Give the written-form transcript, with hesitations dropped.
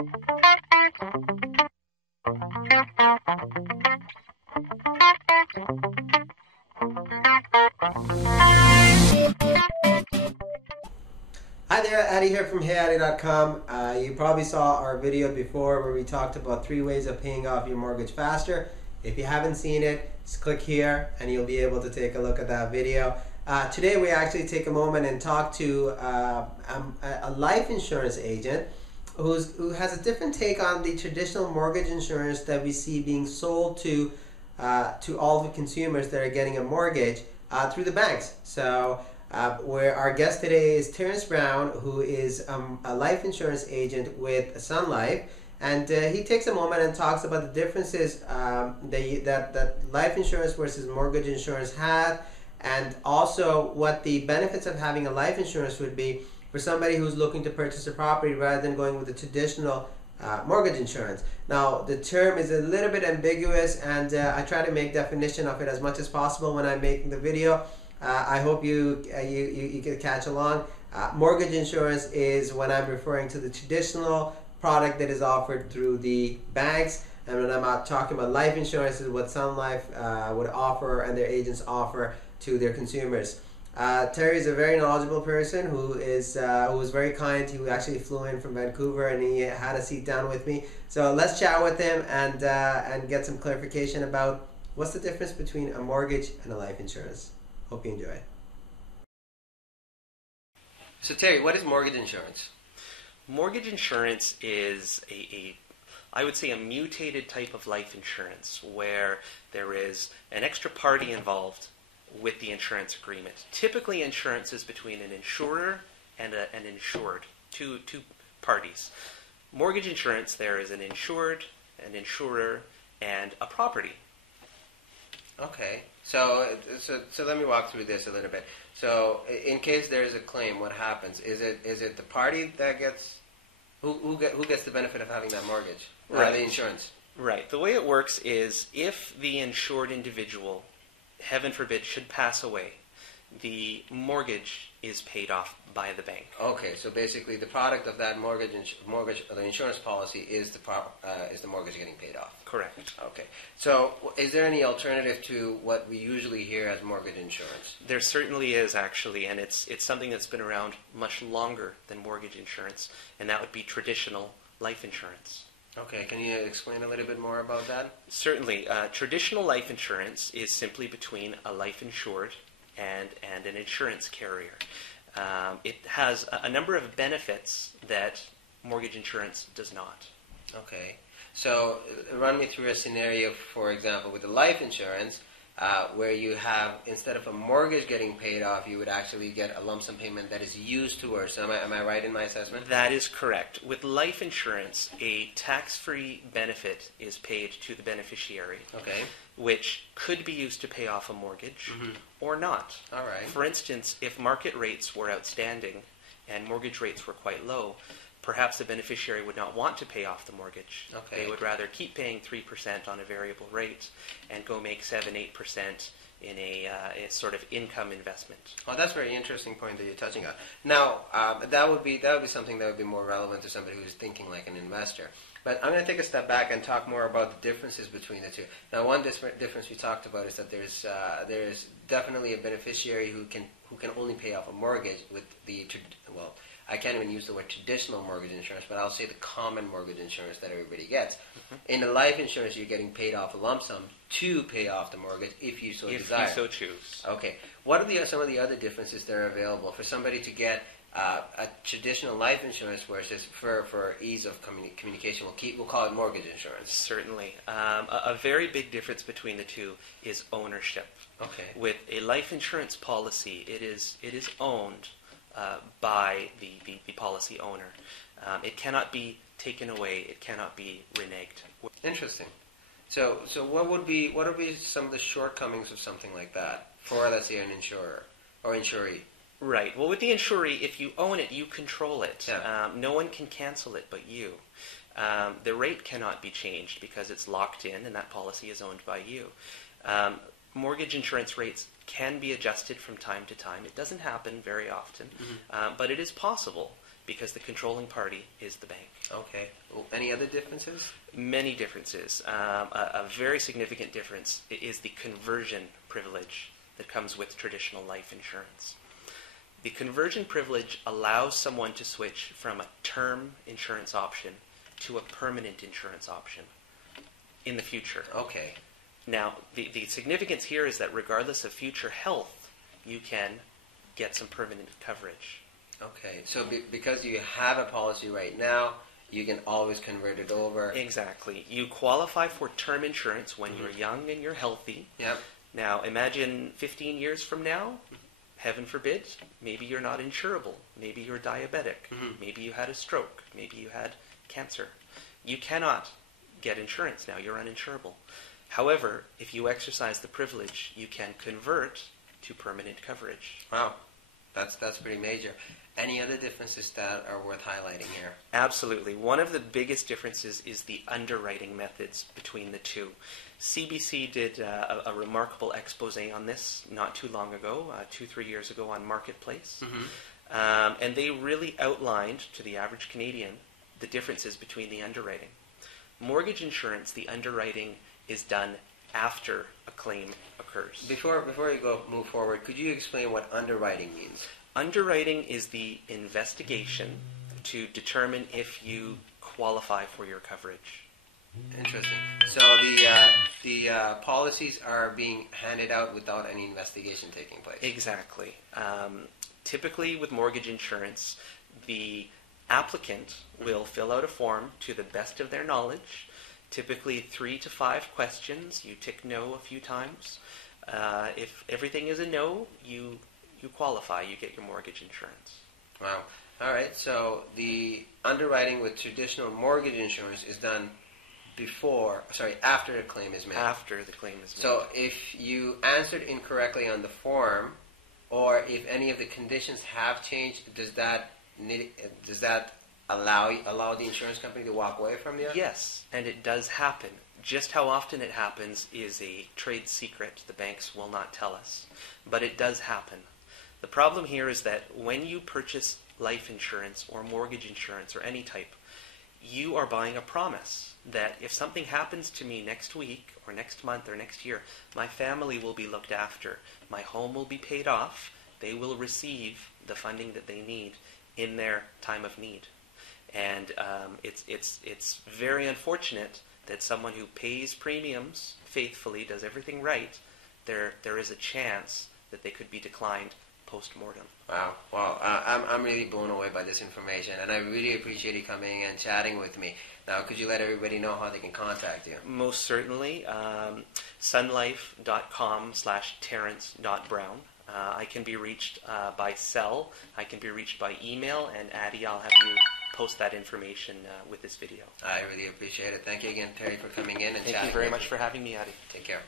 Hi there, Addy here from HeyAddy.com. You probably saw our video before where we talked about 3 ways of paying off your mortgage faster. If you haven't seen it, just click here and you'll be able to take a look at that video. Today we actually take a moment and talk to a life insurance agent who has a different take on the traditional mortgage insurance that we see being sold to all the consumers that are getting a mortgage through the banks. So where our guest today is Terrence Brown, who is a life insurance agent with Sunlife, and he takes a moment and talks about the differences that life insurance versus mortgage insurance have, and also what the benefits of having a life insurance would be for somebody who's looking to purchase a property rather than going with the traditional mortgage insurance. Now, the term is a little bit ambiguous, and I try to make definition of it as much as possible when I'm making the video. I hope you can catch along. Mortgage insurance is when I'm referring to the traditional product that is offered through the banks, and when I'm talking about life insurance is what Sun Life would offer and their agents offer to their consumers. Terry is a very knowledgeable person who was very kind. He actually flew in from Vancouver and he had a seat down with me. So let's chat with him and get some clarification about what's the difference between a mortgage and a life insurance. Hope you enjoy. So Terry, what is mortgage insurance? Mortgage insurance is I would say a mutated type of life insurance where there is an extra party involved with the insurance agreement. Typically, insurance is between an insurer and an insured, two parties. Mortgage insurance, there is an insured, an insurer, and a property. Okay, so let me walk through this a little bit. So, in case there is a claim, what happens? Is it the party that gets who gets the benefit of having that mortgage? Right. The insurance. Right. The way it works is if the insured individual, heaven forbid, should pass away, the mortgage is paid off by the bank. Okay, so basically the product of that the insurance policy is the mortgage getting paid off. Correct. Okay, so is there any alternative to what we usually hear as mortgage insurance? There certainly is, actually, and it's something that's been around much longer than mortgage insurance, and that would be traditional life insurance. Okay, can you explain a little bit more about that? Certainly. Traditional life insurance is simply between a life insured and an insurance carrier. It has a number of benefits that mortgage insurance does not. Okay, so run me through a scenario, for example, with the life insurance, where you have, instead of a mortgage getting paid off, you would actually get a lump sum payment that is used towards. So am I right in my assessment? That is correct. With life insurance, a tax-free benefit is paid to the beneficiary, okay, which could be used to pay off a mortgage or not. All right. For instance, if market rates were outstanding and mortgage rates were quite low, perhaps the beneficiary would not want to pay off the mortgage. Okay. They would rather keep paying 3% on a variable rate and go make 7-8% in a sort of income investment. Oh, that's a very interesting point that you're touching on. Now, that would be something that would be more relevant to somebody who's thinking like an investor. But I'm going to take a step back and talk more about the differences between the two. Now, one difference we talked about is that there's definitely a beneficiary who can only pay off a mortgage with I can't even use the word traditional mortgage insurance, but I'll say the common mortgage insurance that everybody gets. In the life insurance, you're getting paid off a lump sum to pay off the mortgage if you so desire. If you so choose. Okay. What are some of the other differences that are available for somebody to get a traditional life insurance versus, for ease of communication, we'll call it mortgage insurance? Certainly. A very big difference between the two is ownership. Okay. With a life insurance policy, it is owned by the policy owner. It cannot be taken away. It cannot be reneged. Interesting. So what would be some of the shortcomings of something like that for, let's say, an insurer or insuree? Right. Well, with the insuree, if you own it, you control it. Yeah. No one can cancel it but you. The rate cannot be changed because it's locked in and that policy is owned by you. Mortgage insurance rates can be adjusted from time to time. It doesn't happen very often, but it is possible. because the controlling party is the bank. Okay. Well, any other differences? Many differences. A very significant difference is the conversion privilege that comes with traditional life insurance. The conversion privilege allows someone to switch from a term insurance option to a permanent insurance option in the future. Okay. Now, the significance here is that regardless of future health, you can get some permanent coverage. Okay. So because you have a policy right now, you can always convert it over. Exactly. You qualify for term insurance when you're young and you're healthy. Yep. Now, imagine 15 years from now, heaven forbid, maybe you're not insurable. Maybe you're diabetic. Maybe you had a stroke. Maybe you had cancer. You cannot get insurance now. You're uninsurable. However, if you exercise the privilege, you can convert to permanent coverage. Wow. That's pretty major. Any other differences that are worth highlighting here? Absolutely. One of the biggest differences is the underwriting methods between the two. CBC did a remarkable expose on this not too long ago, 2-3 years ago on Marketplace. And they really outlined to the average Canadian the differences between the underwriting. Mortgage insurance, the underwriting is done after a claim occurs. Before you move forward, could you explain what underwriting means? Underwriting is the investigation to determine if you qualify for your coverage. Interesting. So the policies are being handed out without any investigation taking place. Exactly. Typically with mortgage insurance, the applicant will fill out a form to the best of their knowledge, typically 3 to 5 questions. You tick no a few times. If everything is a no, you qualify, you get your mortgage insurance. Wow. All right. So the underwriting with traditional mortgage insurance is done after a claim is made. After the claim is made. So if you answered incorrectly on the form, or if any of the conditions have changed, does that allow the insurance company to walk away from you? Yes, and it does happen. Just how often it happens is a trade secret. The banks will not tell us. But it does happen. The problem here is that when you purchase life insurance or mortgage insurance or any type, you are buying a promise that if something happens to me next week or next month or next year, my family will be looked after. My home will be paid off. They will receive the funding that they need in their time of need. And it's very unfortunate that someone who pays premiums faithfully, does everything right, there is a chance that they could be declined post-mortem. Wow. Well, I'm really blown away by this information, and I really appreciate you coming and chatting with me. Now, could you let everybody know how they can contact you? Most certainly. Sunlife.com/terrence.brown. I can be reached by cell. I can be reached by email, and Addie, I'll have you post that information with this video. I really appreciate it. Thank you again, Terry, for coming in and chatting. Thank you very much for having me, Addie. Take care.